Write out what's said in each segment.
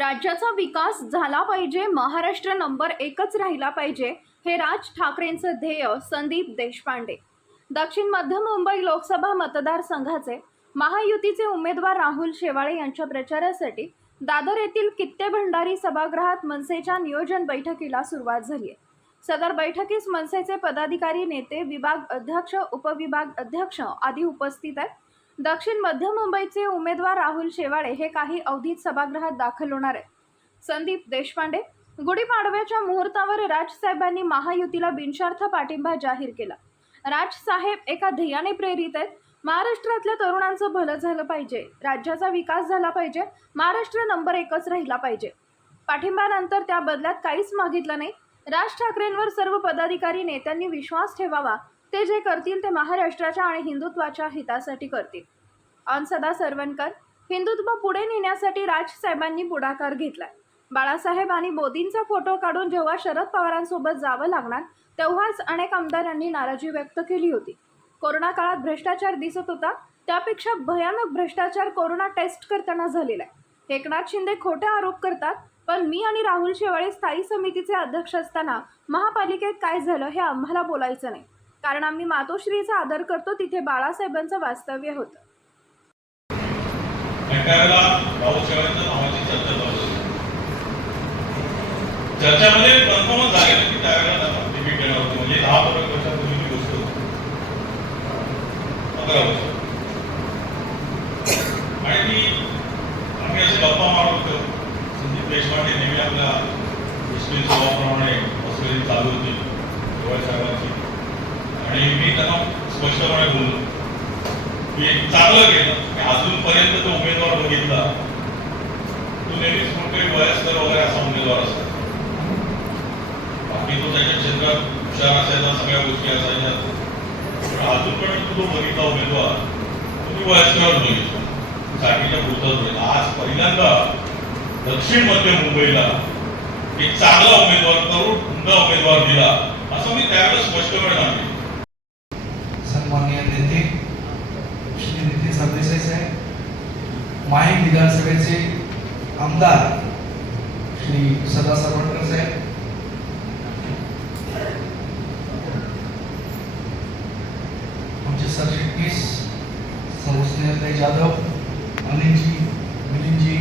राज्याचा विकास झाला पाहिजे महाराष्ट्र नंबर एकच राहिला पाहिजे हे राज ठाकरेंचं ध्येय संदीप देशपांडे. दक्षिण मध्य मुंबई लोकसभा मतदारसंघाचे महायुतीचे उमेदवार राहुल शेवाळे यांच्या प्रचारासाठी दादर येथील कित्ते भंडारी सभागृहात मनसेच्या नियोजन बैठकीला सुरुवात झाली आहे. सदर बैठकीस मनसेचे पदाधिकारी नेते विभाग अध्यक्ष उपविभाग अध्यक्ष आदी उपस्थित आहेत. दक्षिण मध्य मुंबईचे उमेदवार राहुल शेवाळे हे काही अवधीत सभागृहात दाखल होणार आहेत. संदीप देशपांडे गुढीपाडव्याच्या मुहूर्तावर राजसाहेबांनी महायुतीला बिनशार्थ पाठिंबा जाहीर केला. राजसाहेब एका ध्येयाने प्रेरित आहेत. महाराष्ट्रातल्या तरुणांचं भलं झालं पाहिजे. राज्याचा विकास झाला पाहिजे. महाराष्ट्र नंबर एकच राहिला पाहिजे. पाठिंबानंतर त्या बदल्यात काहीच मागितलं नाही. राज ठाकरेंवर सर्व पदाधिकारी नेत्यांनी विश्वास ठेवावा. ते जे करतील ते महाराष्ट्राच्या आणि हिंदुत्वाच्या हितासाठी करतील. अन सदा सरवणकर हिंदुत्व पुढे नेण्यासाठी राजसाहेबांनी पुढाकार घेतलाय. बाळासाहेब आणि मोदींचा फोटो काढून जेव्हा शरद पवारांसोबत जावं लागणार तेव्हाच अनेक आमदारांनी नाराजी व्यक्त केली होती. कोरोना काळात भ्रष्टाचार दिसत होता त्यापेक्षा भयानक भ्रष्टाचार कोरोना टेस्ट करताना झालेला आहे. एकनाथ शिंदे खोटे आरोप करतात पण मी आणि राहुल शेवाळे स्थायी समितीचे अध्यक्ष असताना महापालिकेत काय झालं हे आम्हाला बोलायचं नाही. कारण आम्ही मातोश्रीचा आदर करतो तिथे बाळासाहेबांचं वास्तव्य होतं. आणि त्यावेळेला चर्चामध्ये कन्फर्मच झालेलं की त्यावेळेला त्यांना तिकीट देणार होतं. म्हणजे दहा पंधरा वर्षापूर्वी वर्षापूर्वीची गोष्ट होती पंधरा वर्ष आणि ती आम्ही असे गप्पा मारत होतो. संदीप देशपांडे नेहमी आपल्या विष्णू स्वभावाप्रमाणे बसलेली चालू होती. शेवाळे साहेबांची आणि मी त्यांना स्पष्टपणे बोललो. मी एक चांगलं केलं. मी अजूनपर्यंत तो उमेदवार बघितला. तो नेहमीच मोठे वयस्कर वगैरे असा उमेदवार असतो. बाकी तो त्याच्या क्षेत्रात हुशार असायचा सगळ्या गोष्टी असायच्या. पण अजूनपर्यंत तो बघितला उमेदवार. तो मी वयस्कर बघितला. साठी पुरतच बघितला. आज पहिल्यांदा दक्षिण मध्य मुंबईला एक चांगला उमेदवार तरुण हुंदा उमेदवार दिला असं मी त्यावेळेस स्पष्टपणे सांगितलं सन्माननीय नेते श्री नितीन सरदेसाई साहेब माहीम विधानसभेचे आमदार श्री सदा सरवणकर साहेब. आमचे सरचिटणीस सर्वस्नेहताई जाधव अनिलजी मिलिंदजी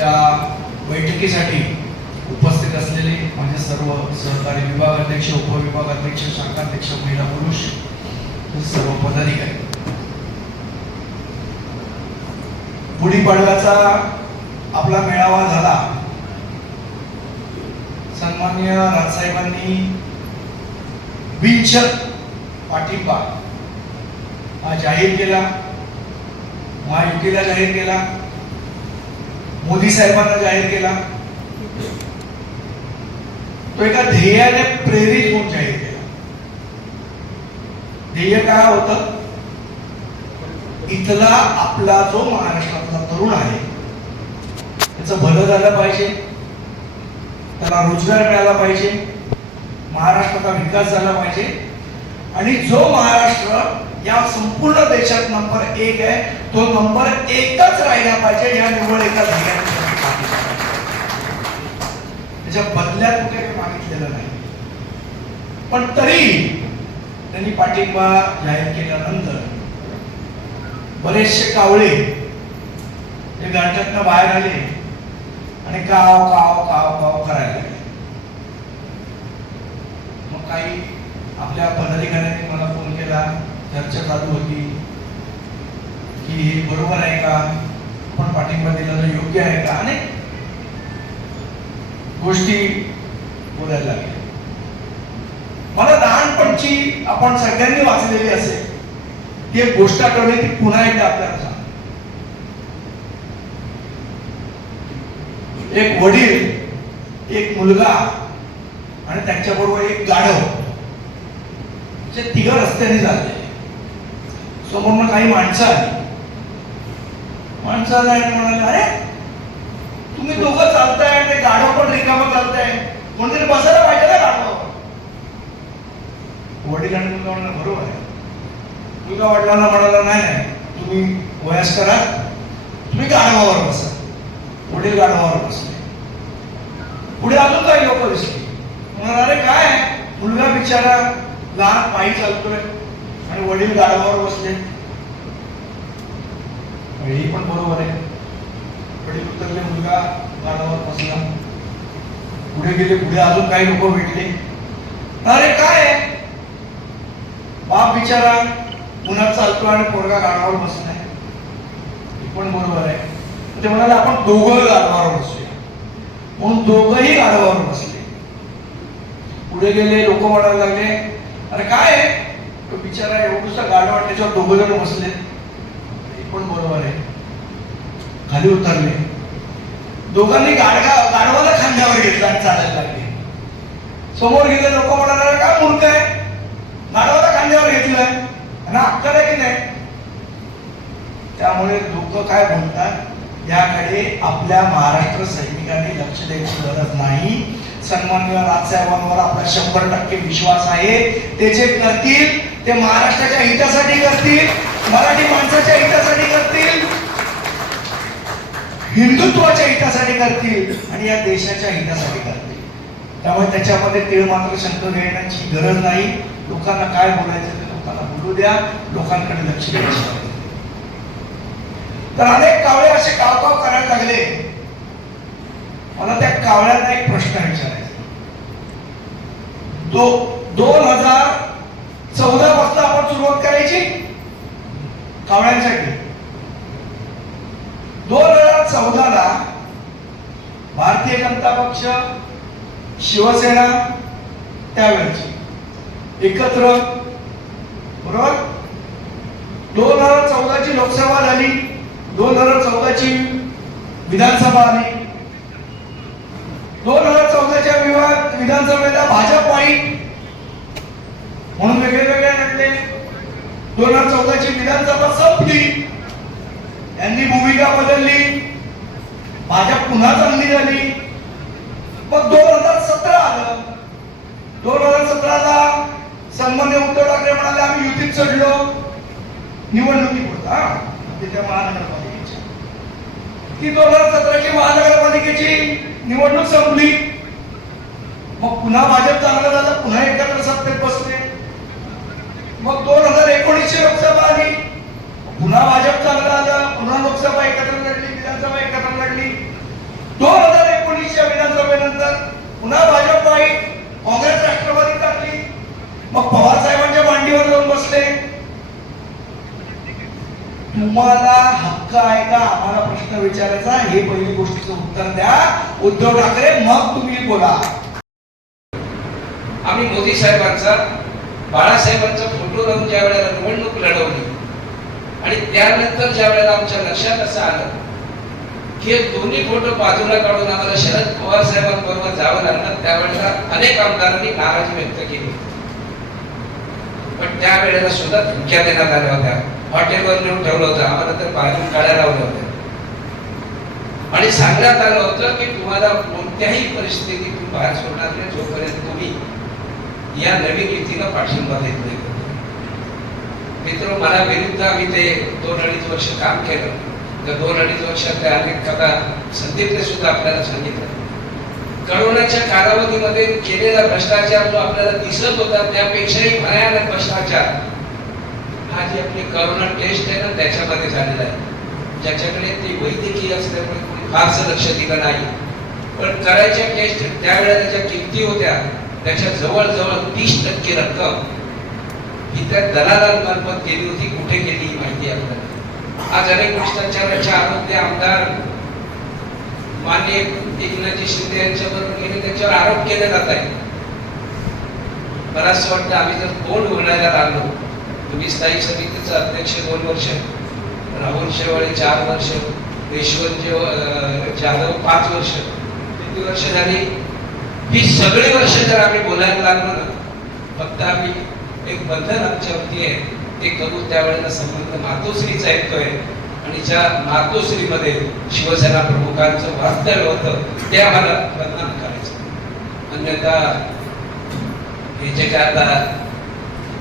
या बैठकीसाठी उपस्थित असलेले माझे सर्व सहकारी विभाग अध्यक्ष उपविभाग अध्यक्ष शाखाध्यक्ष महिला पुरुष सर्व पदाधिकारी. गुढीपाडव्याचा आपला मेळावा झाला. सन्मान्य राजसाहेबांनी बिनशर्त पाठिंबा हा जाहीर केला. महायुतीला जाहीर केला. मोदी साहेबांना जाहीर केला. तो एका ध्येयाने प्रेरित होऊन जाहीर केला. ध्येय काय होतं? इथला आपला जो महाराष्ट्रातला तरुण आहे त्याचं भलं झालं पाहिजे त्याला रोजगार मिळाला पाहिजे महाराष्ट्राचा विकास झाला पाहिजे आणि जो महाराष्ट्र या संपूर्ण देशात नंबर एक आहे तो नंबर एकच राहिला पाहिजे या निवड एका ध्येयाने त्याच्या बदल्यात कुठे काही मागितलेलं नाही. पण तरी त्यांनी पाठिंबा जाहीर केल्यानंतर बरेचसे कावळे ते घरच्यातनं बाहेर आले आणि काव काव काव काव करायला लागले. मग काही आपल्या पदाधिकाऱ्यांनी मला फोन केला चर्चा चालू होती की हे बरोबर आहे का? आपण पाठिंबा दिला तर योग्य आहे का? अनेक गोष्टी बोलायला लागल्या. मला लहानपणची आपण सगळ्यांनी वाचलेली असेल. ती एक गोष्ट आठवली ती पुन्हा एकदा आपल्याला सांग. एक वडील एक मुलगा आणि त्यांच्याबरोबर एक गाढव. जे तिघं रस्त्याने चालले. समोरनं काही माणसं आली. माणसं आली आणि म्हणाले अरे तुम्ही दोघं चालताय आणि ते गाढव पण रिकामं चालताय. कोणतरी बसायला पाहिजे ना गाढव. वडील आणि मुलगा बरोबर आहे. मुलगा वडिलांना म्हणाला नाही नाही तुम्ही वयस्कर करा तुम्ही गाढवावर बसा. वडील गाढवावर बसले. पुढे अजून काही लोक दिसले म्हणाले अरे काय? मुलगा बिचारा लहान पायी चालतोय आणि वडील गाढवावर बसले. हे पण बरोबर आहे. वडील उतरले मुलगा गाढवावर बसला. पुढे गेले पुढे अजून काही लोक भेटले. अरे काय? आहे? बाप बिचारा उन्हात चालतो आणि पोरगा गाढवावर बसलाय हे पण बरोबर आहे. ते म्हणाले आपण दोघं गाढवावर बसूया म्हणून दोघंही गाढवावर बसले. पुढे गेले लोक म्हणायला लागले. अरे काय आहे? तो बिचारा एवढूसा गाढवा त्याच्यावर दोघं जण बसले. ते पण बरोबर आहे. खाली उतरले. दोघांनी गाडगा गाढवाला खांद्यावर घेतला आणि चालायला लागले. समोर गेले लोक म्हणाले काय मूर्ख आहे? गाढवाला खांद्यावर घेतलंय. ना अक्कल आहे की नाही? त्यामुळे लोक काय म्हणतात? याकडे आपल्या महाराष्ट्र सैनिकांनी लक्ष द्यायची गरज नाही. सन्मान्य राजसाहेबांवर आपला शंभर टक्के विश्वास आहे. ते जे करतील ते महाराष्ट्राच्या हितासाठी करतील मराठी माणसाच्या हितासाठी करतील हिंदुत्वाच्या हितासाठी करतील आणि या देशाच्या हितासाठी करतील. त्यामुळे त्याच्यामध्ये तीळ मात्र शंका घेण्याची गरज नाही. लोकांना काय बोलायचं लोकांना बोलू द्या लोकांकडे लक्ष द्यायचं तर अनेक कावळे असे कावकाव करायला लागले. मला त्या कावळ्यांना एक प्रश्न विचारायचा दो दोन हजार चौदा पासून आपण सुरुवात करायची? कावळ्यांसाठी. दोन हजार चौदाला भारतीय जनता पक्ष शिवसेना त्यावेळेची एकत्र बरोबर दोन हजार चौदाची लोकसभा झाली. दोन हजार चौदाची विधानसभा आली. दोन हजार चौदाच्या विवाद विधानसभेला भाजप वाईट म्हणून वेगळे नेते दोन हजार चौदाची विधानसभा संपली. यांनी भूमिका बदलली. भाजप पुन्हा चांगली झाली. मग दोन हजार सतरा आलं. दोन हजार सतराला सन्मान्य उद्धव ठाकरे म्हणाले आम्ही युतीत चढलो. निवडणुकीपुरता हा? तिथे महानगरपालिकेची. ती दोन हजार सतराची महानगरपालिकेची निवडणूक संपली. मग पुन्हा भाजप चांगलं झालं पुन्हा एकत्र सत्तेत बसले. मग दोन हजार एकोणीसशे लोकसभा आली. पुन्हा भाजप चांगलं आलं पुन्हा लोकसभा एकत्र लढली विधानसभा एकत्र लढली. दोन हजार एकोणीसच्या विधानसभेनंतर पुन्हा भाजप वाईट काँग्रेस राष्ट्रवादी टाकली मग पवार साहेबांच्या मांडीवर जाऊन बसले. तुम्हाला हक्क आहे का? आम्हाला प्रश्न विचारायचा हे पहिली गोष्टीचं उत्तर द्या. उद्धव ठाकरे मग तुम्ही बोला. आम्ही मोदी साहेबांचा बाळासाहेबांचा फोटो लावून ज्या वेळेला निवडणूक लढवली आणि त्यानंतर ज्या वेळेला आमच्या लक्षात असं आलं की हे दोन्ही फोटो बाजूला काढून आम्हाला शरद पवार साहेबांबरोबर जावं लागलं त्यावेळेला अनेक आमदारांनी नाराजी व्यक्त केली. पण त्यावेळेला सुद्धा धमक्या देण्यात आल्या होत्या. हॉटेलवर नेऊन ठेवलं होतं. आम्हाला तर बाहेरून काढायला लावलं होतं. आणि सांगण्यात आलं होतं की तुम्हाला कोणत्याही परिस्थितीतून बाहेर सोडणार नाही जोपर्यंत तुम्ही या नवीन युतीला पाठिंबा देत नाही. मित्र मला विरुद्ध आम्ही ते दोन अडीच वर्ष काम केलं. तर दोन अडीच वर्षात त्या अनेक कथा संदीपने सुद्धा आपल्याला सांगितलं करोनाच्या कालावधीमध्ये केलेला भ्रष्टाचार जो आपल्याला दिसत होता त्यापेक्षाही भयानक भ्रष्टाचार हा जी आपली करोना टेस्ट आहे ना त्याच्यामध्ये झालेला आहे. ज्याच्याकडे ती वैद्यकीय असल्यामुळे कोणी फारसं लक्ष दिलं नाही. पण करायच्या टेस्ट त्यावेळेला ज्या किमती होत्या त्याच्या जवळजवळ तीस टक्के रक्कम ही त्या दलालांमार्फत गेली होती कुठे गेली ही माहिती आपल्याला. आज अनेक भ्रष्टाचाराच्या आरोप ते आमदार मान्य एकनाथजी शिंदे यांच्याबरोबर गेले त्यांच्यावर आरोप केले जात आहे मला असं वाटतं आम्ही जर कोण बोलायला लागलो तुम्ही स्थायी समितीचा अध्यक्ष दोन वर्ष राहुल शेवाळे चार वर्ष यशवंत जाधव पाच वर्ष किती वर्ष झाली? ही सगळी वर्ष जर आम्ही बोलायला लागलो ना फक्त आम्ही एक बंधन आमच्यावरती आहे ते करू त्यावेळेला संबंध मातोश्रीचा येतोय आणि ज्या मातोश्रीमध्ये शिवसेना प्रमुखांचं वास्तव्य होतं ते आम्हाला बदनाम करायचं. अन्यथा हे जे काय आता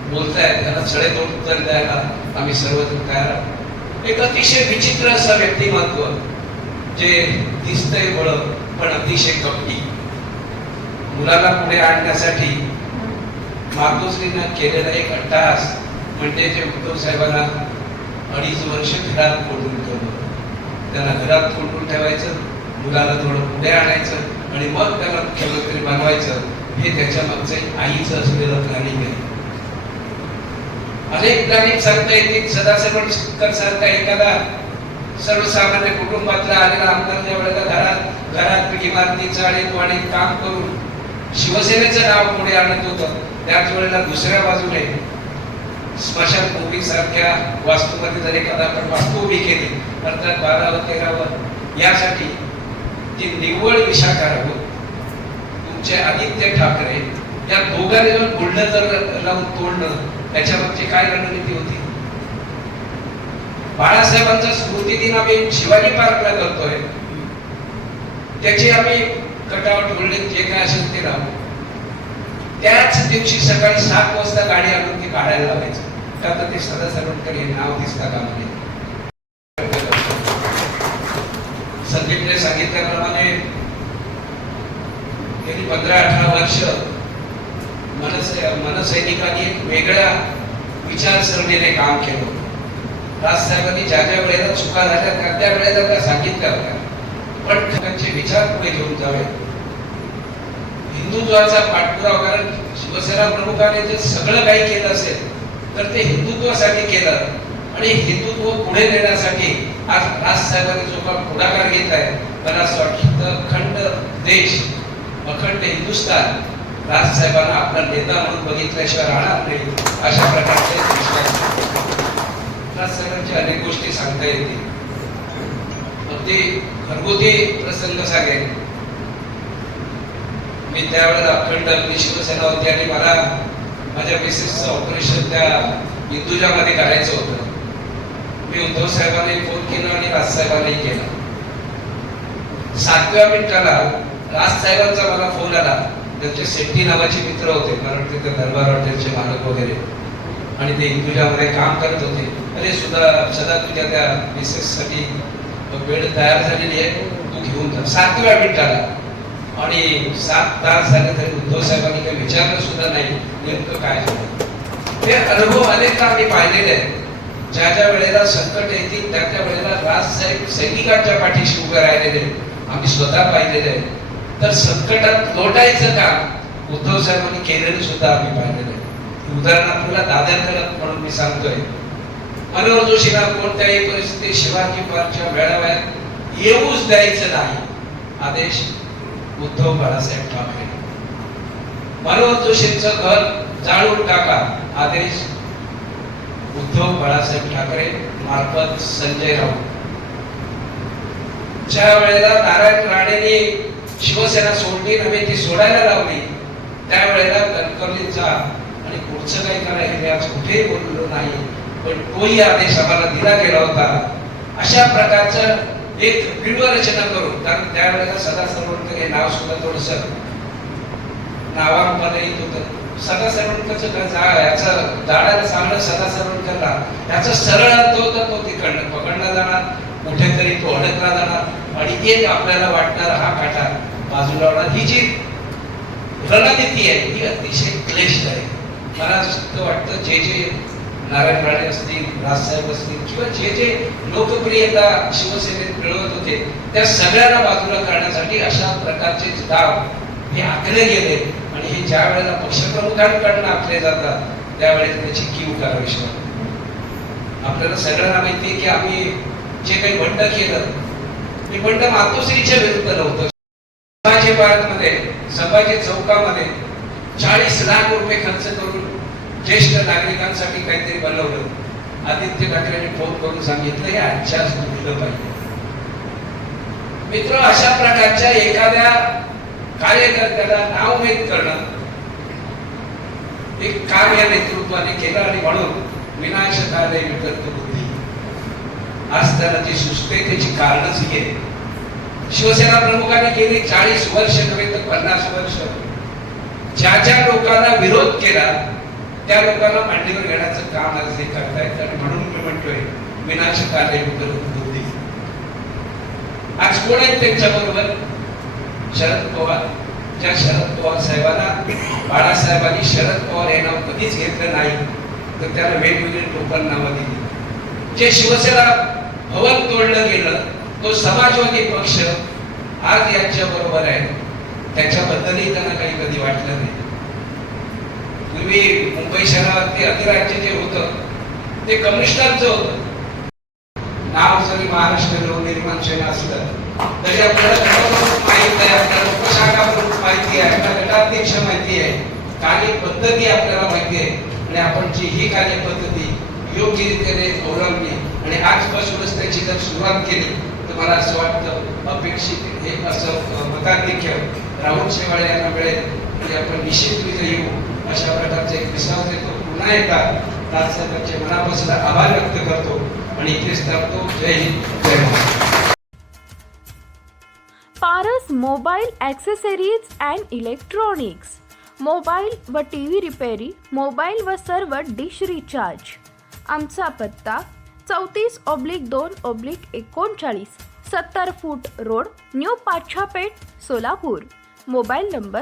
बोलतायत त्याला सडेतोड उत्तर द्यायला आम्ही सर्वजण तयार एक अतिशय विचित्र असं व्यक्तिमत्व जे दिसतंय बळ पण अतिशय कपटी. मुलाला पुढे आणण्यासाठी मातोश्रीनं केलेला एक अट्टास म्हणजे जे उद्धव साहेबांना अडीच वर्ष घरात खोटून ठेवलं. त्याला घरात खोटून ठेवायचं मुलाला थोडं पुढे आणायचं आणि मग त्याला तरी बनवायचं हे त्याच्या मागचं आईचं असलेलं प्लॅनिंग आहे. अनेक प्लॅनिंग सांगता येतील सदाशिव सांगता एखादा सर्वसामान्य कुटुंबातला आलेला आमदार ज्या वेळेला घरात घरात इमारती चाळीत वाढीत काम करून शिवसेनेचं नाव पुढे आणत होतं. त्याच वेळेला दुसऱ्या बाजूने स्मशानभूमी सारख्या वास्तूमध्ये जर एखादा आपण वास्तू उभी केली अर्थात बारावर तेरावर यासाठी ती निव्वळ दिशा करावं तुमचे आदित्य ठाकरे या दोघांनी जर बोलणं जर लावून तोडणं त्याच्यामागची काय रणनीती होती? बाळासाहेबांचा स्मृती दिन आम्ही शिवाजी पार्कला करतोय. त्याची आम्ही कटावट बोलणे जे काय असेल ते राहू त्याच दिवशी सकाळी सात वाजता गाडी आणून ती काढायला लावायचं का तर ते सदा सर्वंकर हे नाव दिसता का म्हणजे संदीपने सांगितल्याप्रमाणे त्यांनी पंधरा अठरा वर्ष मनस मनसैनिकांनी एक वेगळ्या विचारसरणीने काम केलं. राजसाहेबांनी ज्या ज्या वेळेला चुका झाल्या त्या त्या वेळेला त्या सांगितल्या होत्या. पण त्यांचे विचार पुढे घेऊन जावे. हिंदुत्वाचा पाठपुरावा कारण शिवसेना प्रमुखाने जे सगळं काही केलं असेल तर ते हिंदुत्वासाठी केलं. आणि हिंदुत्व पुढे नेण्यासाठी आज राजसाहेबांनी जो का पुढाकार घेत आहे मला असं वाटतं अखंड देश अखंड हिंदुस्थान राजसाहेबांना आपला नेता म्हणून बघितल्याशिवाय राहणार नाही अशा प्रकारचे राज साहेबांच्या अनेक गोष्टी सांगता येतील. अगदी घरगुती प्रसंग सांगेल मी त्यावेळेला अखंड आपली शिवसेना होती आणि मला माझ्या मिसेसचं ऑपरेशन त्या हिंदुजामध्ये करायचं होतं. मी उद्धव साहेबांनी फोन केला आणि राजसाहेबांनी केला. सातव्या मिनिटाला राजसाहेबांचा मला फोन आला. त्यांचे सेट्टी नावाचे मित्र होते कारण वाटते ते दरबार हॉटेलचे मालक वगैरे. आणि ते हिंदुजामध्ये काम करत होते. अरे सुद्धा सदा तुझ्या त्या मिसेस साठी बेड तयार झालेली आहे. तू घेऊन जा. सातव्या मिनिटाला आणि सात तास झाले तरी उद्धव साहेबांनी काही विचारलं सुद्धा नाही. नेमकं काय झालं? हे अनुभव अनेकदा आम्ही पाहिलेले आहेत. ज्या ज्या वेळेला संकट येतील त्या त्या वेळेला राजसाहेब सैनिकांच्या पाठीशी उभे राहिलेले आम्ही स्वतः पाहिलेले आहे तर संकटात लोटायचं काम उद्धव साहेबांनी केलेलं सुद्धा आम्ही पाहिलेलं आहे. उदाहरण आपल्याला दादर म्हणून मी सांगतोय मनोहर जोशीला कोणत्याही परिस्थितीत शिवाजी पार्कच्या मेळाव्यात येऊच द्यायचं नाही. आदेश उद्धव बाळासाहेब ठाकरे. मनोहर जोशींचं घर जाळून टाका आदेश उद्धव बाळासाहेब ठाकरे मार्फत संजय राऊत. ज्या वेळेला नारायण राणेंनी शिवसेना सोडली नव्हे ती सोडायला लावली त्यावेळेला गडकरींचा आणि पुढचं काही करायचं हे आज कुठेही बोललो नाही पण तोही आदेश आम्हाला दिला गेला होता. अशा प्रकारचं एक व्हिडिओ रचना करून कारण त्यावेळेला सदा सर्वंकर हे नाव सुद्धा थोडस नावामध्ये येत होतं. सदा सर्वंकरचं याचं जाळायला सांगणं सदा सर्वंकरला याचा सरळ अर्थ होता तो तिकडनं. पकडला जाणार कुठेतरी तो अडकला जाणार आणि एक आपल्याला वाटणार हा काटा बाजूला होणार. ही जी रणनीती आहे ही अतिशय क्लेश आहे मला वाटतं जे जे नारायण राणे असतील राजसाहेब असतील किंवा जे जे लोकप्रियता शिवसेनेत मिळवत होते त्या सगळ्यांना बाजूला करण्यासाठी अशा प्रकारचे डाव हे आखले गेले. आणि हे ज्या वेळेला पक्षप्रमुखांकडनं आखले जातात त्यावेळेस त्याची कीव करावीशी वाटते आपल्याला सगळ्यांना माहिती की आम्ही जे काही बंड केलं ते बंड मातोश्रीच्या विरुद्ध नव्हतं. संभाजी पार्कमध्ये संभाजी चौकामध्ये चाळीस लाख रुपये खर्च करून ज्येष्ठ नागरिकांसाठी काहीतरी बनवलं. आदित्य ठाकरेंनी फोन करून सांगितलं हे आजच्याच तुटलं पाहिजे. मित्र अशा प्रकारच्या एखाद्या कार्यकर्त्याला नाव माहीत करणं एक काम या नेतृत्वाने केलं आणि म्हणून विनाशक विकत बुद्धी आज त्याला जी सुचते त्याची कारणच ही आहे. शिवसेना प्रमुखांनी केली चाळीस वर्ष नव्हे तर पन्नास वर्ष. ज्या ज्या लोकांना विरोध केला त्या लोकांना मांडीवर घेण्याचं काम आज हे करतायत. आणि म्हणून मी म्हणतोय विनाश कार्य बुद्धी आज कोण आहेत त्यांच्या बरोबर शरद पवार. ज्या शरद पवार साहेबांना बाळासाहेबांनी शरद पवार हे नाव कधीच घेतलं नाही तर त्याला वेगवेगळी टोपण नावं दिली. जे शिवसेना भवन तोडलं गेलं तो समाजवादी पक्ष आज यांच्या बरोबर आहे. त्याच्याबद्दलही त्यांना काही कधी वाटलं नाही. पूर्वी मुंबई शहरात ते अधिराज्य जे होतं ते कम्युनिस्टांचं होतं. नाव जरी महाराष्ट्र नवनिर्माण सेना असलं तरी आपल्याला माहीत आहे आपल्याला उपशाखा प्रमुख माहिती आहे आपल्या गटाध्यक्ष माहिती आहे कार्यपद्धती आपल्याला माहिती आहे. आणि आपण जी ही कार्यपद्धती योग्य रीतीने अवलंबली आणि आजपासूनच त्याची जर सुरुवात केली तर मला असं वाटतं अपेक्षित हे असं अ, मताधिक्य राहुल शेवाळे यांना मिळेल. की आपण निश्चित विजय येऊ अशा प्रकारचा एक विश्वास देतो पुन्हा एकदा राजसाहेबांचे मनापासून आभार व्यक्त करतो आणि इथेच थांबतो. Jai Hind Jai Maharashtra. Paras mobile accessories and electronics. Mobile व टी व्ही रिपेरी मोबाईल व सर्व डिश रिचार्ज. आमचा पत्ता चौतीस ऑब्लिक दोन ऑब्लिक एकोणचाळीस सत्तर foot road new Pachhapeth Solapur. Mobile number